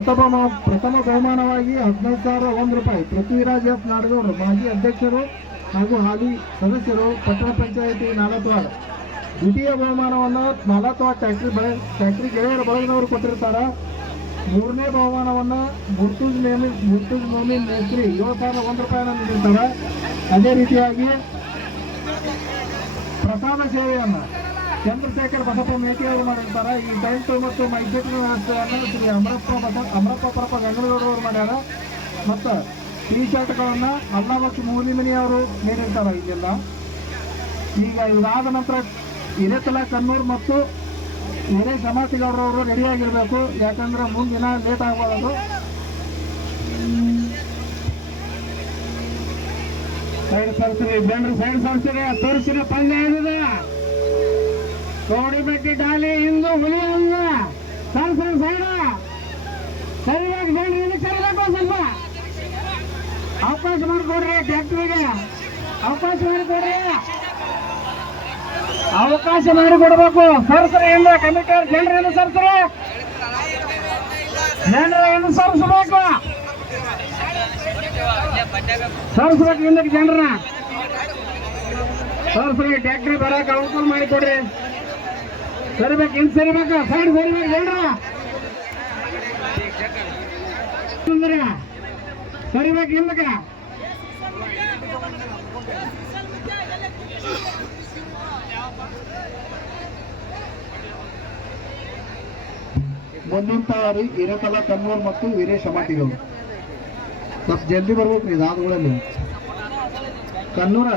ಪ್ರಥಮ ಪ್ರಥಮ ಬಹುಮಾನವಾಗಿ ಹದಿನೈದು ಸಾವಿರ ಒಂದು ರೂಪಾಯಿ. ಪೃಥ್ವಿರಾಜ್ ಎಫ್ ನಾಡಗೌಡರು, ಮಾಜಿ ಅಧ್ಯಕ್ಷರು ಹಾಗೂ ಹಾಲಿ ಸದಸ್ಯರು ಪಟ್ಟಣ ಪಂಚಾಯಿತಿ ನಾಲತ್ವಾಡ ದ್ವಿತೀಯ ಬಹುಮಾನವನ್ನು ನಾಲತ್ವಾಡ ಟ್ಯಾಕ್ಟ್ರಿ ಬಳ ಟ್ಯಾಕ್ಟ್ರಿ ಗೆಳೆಯರ ಬಳಗದವರು ಕೊಟ್ಟಿರ್ತಾರೆ. ಮೂರನೇ ಬಹುಮಾನವನ್ನು ಮುರ್ತುಜ್ ನೇಮಿ ಮುರ್ತುಜ್ ಮೋಮಿ ಮೇಸ್ತ್ರಿ ಏಳು ಸಾವಿರ ಒಂದು ರೂಪಾಯಿನ ನೀಡಿರ್ತಾರೆ. ಅದೇ ರೀತಿಯಾಗಿ ಪ್ರಸಾದ ಸೇವೆಯನ್ನು ಚಂದ್ರಶೇಖರ್ ಬಸಪ್ಪ ಮೇಟಿ ಅವರು ಮಾಡಿರ್ತಾರೆ. ಈ ಟೆಂಟ್ ಮತ್ತು ಮೈಸೂರಿನ ವ್ಯವಸ್ಥೆಯನ್ನು ಶ್ರೀ ಅಮರಪ್ಪ ಬಸ ಅಮರಪ್ಪ ಪರಪ್ಪ ಅವರು ಮಾಡ್ಯಾರ. ಮತ್ತು ಟಿ ಶರ್ಟ್ಗಳನ್ನು ಮತ್ತು ಮೂಲಿಮನಿ ಅವರು ನೀಡಿರ್ತಾರೆ ಇದೆಲ್ಲ ಈಗ ಇದಾದ ನಂತರ ಹಿರೇತಲ ಕನ್ನೂರು ಮತ್ತು ಹಿರೇ ಸಮಾತಿಗೌಡರವರು ರೆಡಿಯಾಗಿರಬೇಕು ಯಾಕಂದ್ರೆ ಮುಂದಿನ ಲೇಟ್ ಆಗ್ಬಾರ್ದು. ಸೈಡ್ ಸರ್ಸರಿ ಜನರು ಸೈಡ್ ಸರ್ಸರಿ ತೋರಿಸಿದ ಪಲ್ಯ ಏನಿದೆ? ಕೋಡಿ ಬೆಟ್ಟಿ ಡಾಲಿ ಹಿಂದೂ ಹುಲಿ ಅಲ್ಲ ಸರ್ ಸೈಡ ಸರಿಯಾಗಿ ಜನರು ಇದಕ್ಕೆ ಸರಿಬೇಕು ಸ್ವಲ್ಪ. ಅವಕಾಶ ಮಾಡಿಕೊಡ್ರಿ ಟ್ಯಾಕ್ಟ್ರಿಗೆ. ಅವಕಾಶ ಮಾಡಿಕೊಡ್ರಿ. ಅವಕಾಶ ಮಾಡಿಕೊಡ್ಬೇಕು. ಸರ್ಸರ ಇಲ್ಲ ಕಮಿಟರ್ ಜನರಿಂದ ಜನರ ಜನರಿಂದ ಸರ್ಸಬೇಕು. ಸರ್ಸ್ಬೇಕು ಹಿಂದಕ್ಕೆ ಜನರ ಸರ್ಸ್ರಿ ಟ್ಯಾಕ್ಟ್ರಿ ಬರಕ್ಕೆ ಅನುಕೂಲ ಮಾಡಿ ಕೊಡ್ರಿ ಸರಿಬೇಕು ಹಿಂದ್ ಸರಿಬೇಕು, ಸೈಡ್ ಸರಿಬೇಕು, ಹೇಳ್ರ. ಸರಿಬೇಕು ಹಿಂದಕ ಮುಂದಿನ ತಾರೀ ಹಿರೇತಲ ಕನ್ನೂರ್ ಮತ್ತು ವೀರೇಶ್ ಅಮಾಟಿಗಳು ಸ್ವಲ್ಪ ಜಲ್ದಿ ಬರ್ಬೇಕ್ರಿ ಕೂಡ ಕನ್ನೂರ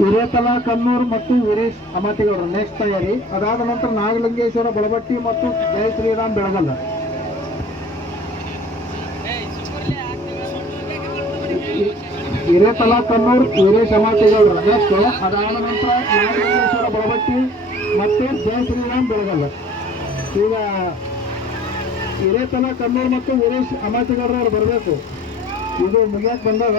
ಹಿರೇತಲ ಕಲ್ಲೂರು ಮತ್ತು ವೀರೇಶ್ ಅಮಾತಿಗೌಡರು. ನೆಕ್ಸ್ಟ್ ತಯಾರಿ. ಅದಾದ ನಂತರ ನಾಗಲಿಂಗೇಶ್ವರ, ಬಳಬಟ್ಟಿ ಮತ್ತು ಜಯ ಶ್ರೀರಾಮ್ ಬೆಳಗಲ್ಲ ಹಿರೇತಲ ಕನ್ನೂರು ವೀರೇಶ್ ಅಮಾತಿಗೌಡರು. ನೆಕ್ಸ್ಟ್ ಅದಾದ ನಂತರ ನಾಗಲಿಂಗೇಶ್ವರ, ಬಳಬಟ್ಟಿ ಮತ್ತು ಜಯ ಶ್ರೀರಾಮ್ ಬೆಳಗಲ್ಲ ಈಗ ಹಿರೇತಲ ಕನ್ನೂರು ಮತ್ತು ವೀರೇಶ್ ಅಮಾತಿಗೌಡರು ಅವ್ರು ಬರಬೇಕು. ಇದು ಮುಗಿಯಕ್ಕೆ ಬಂದಾಗ